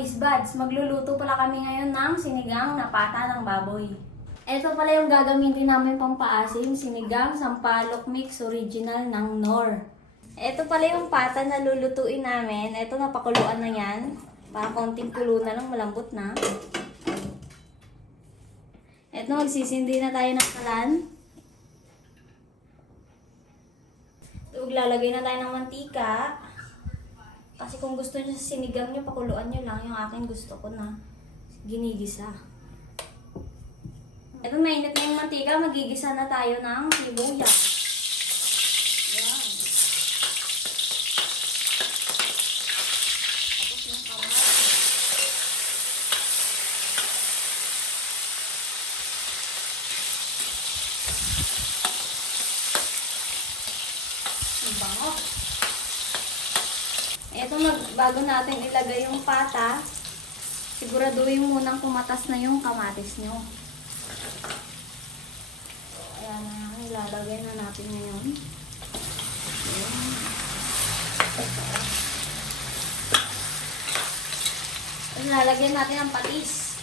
taste buds, magluluto pala kami ngayon ng sinigang na pata ng baboy. Ito pala yung gagamitin namin pang paasim, sinigang sampalok mix original ng Knorr. Ito pala yung pata na lulutuin namin. Ito napakuluan na yan. Para konting kulo na lang, malambot na. Ito magsisindi na tayo ng kalan. Ito maglalagay na tayo ng mantika. Kasi kung gusto nyo sa sinigang nyo, pakuluan nyo lang. Yung akin gusto ko na ginigisa. Ito mainit na yung mantika, magigisa na tayo ng sibuyas. Yan. Tapos yung kamatis. Ang bango. Ito, bago natin ilagay yung pata, siguraduhin munang kumatas na yung kamatis nyo. So, ayan na, ilalagay na natin ngayon. Ayan. At lalagyan natin ang patis.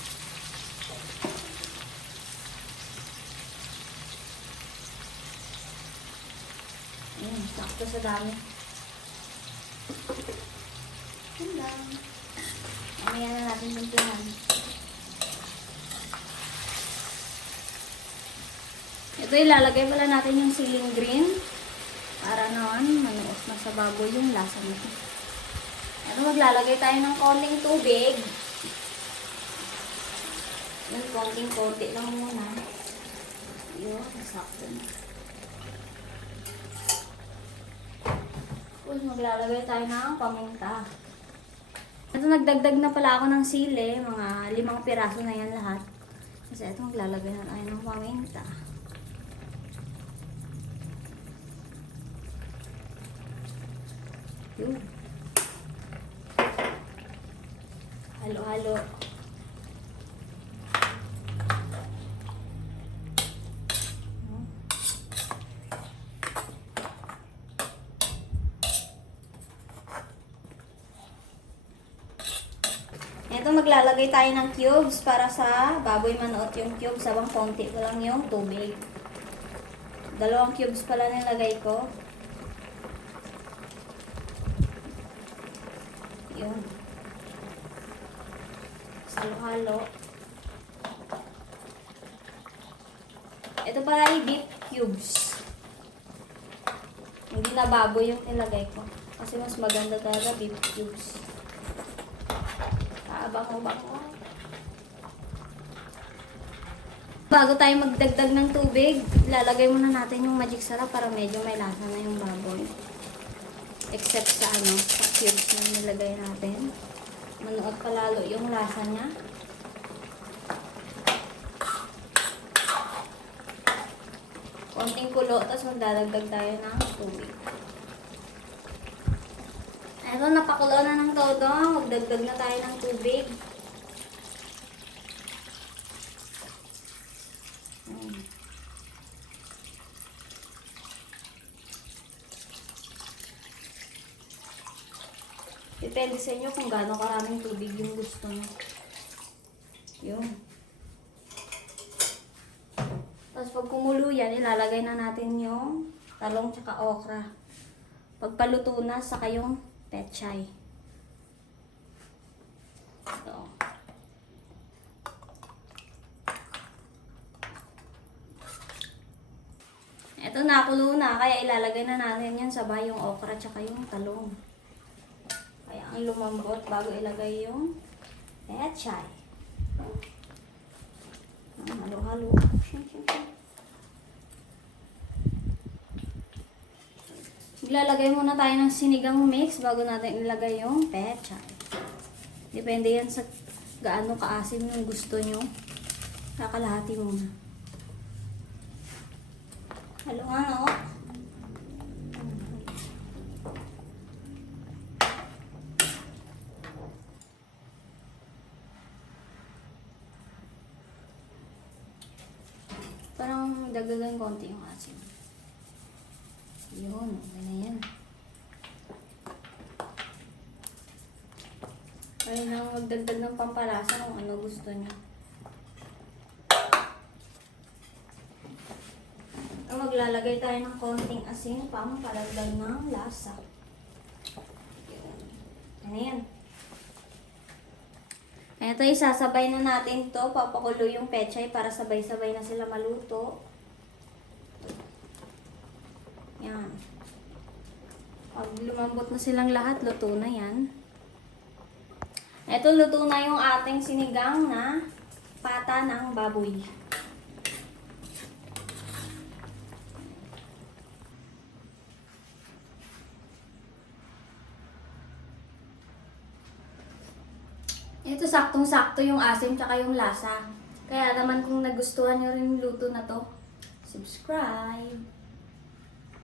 Ayan, sakto sa dami. Yan lang. Mamaya na natin timplahan. Ito ilalagay pala natin yung siling green para naman manuos na sa baboy yung lasa nito. Ito maglalagay tayo ng konting tubig. Yan, konting-konti lang muna. Yun, sakto na. Tapos maglalagay tayo ng paminta. Ito nagdagdag na pala ako ng sili, mga 5 piraso na yan lahat. Kasi ito maglalagay na tayo ng paminta. Yun. Halo-halo. Ito maglalagay tayo ng cubes para sa baboy manuot yung cubes habang konti ko lang yung tubig. 2 cubes pala nilagay ko. Yun. Halo-halo. Ito pala ay beef cubes. Hindi na baboy yung nilagay ko. Kasi mas maganda talaga beef cubes. Bango-bango. Bago tayo magdagdag ng tubig, lalagay muna natin yung magic sarap para medyo may lasa na yung baboy. Except sa sa cubes na nilagay natin. Manuot pa lalo yung lasa niya. Konting kulo, tapos magdadagdag tayo ng tubig. Ito, napakulo na ng todo. Magdagdag na tayo ng tubig. Depende sa inyo kung gaano karaming tubig yung gusto nyo. Yun. Tapos pag kumulo yan, ilalagay na natin yung talong tsaka okra. Pagpaluto na, saka yung pechay. Ito. Ito nakulo na, kaya ilalagay na natin yan sabay yung okra tsaka yung talong. Kaya ang lumambot bago ilagay yung pechay. Halo-halo. Maglalagay muna tayo ng sinigang mix bago natin ilagay yung pechay. Depende yan sa gaano kaasim yung gusto nyo. Kakalahati muna. Halo-halo. Parang dagdagan konti yung asin. Yun, okay na yan. Kaya nyo lang magdagdag ng pampalasa kung ano gusto nyo. Maglalagay tayo ng konting asin pang palagdag ng lasa. Ano yan? Ito, isasabay na natin to. Papakulo yung pechay para sabay-sabay na sila maluto. Yan. Pag lumambot na silang lahat, luto na yan. Ito, luto na yung ating sinigang na pata ng baboy. Ito, saktong-sakto yung asim tsaka yung lasa. Kaya naman kung nagustuhan nyo rin yung luto na to, subscribe!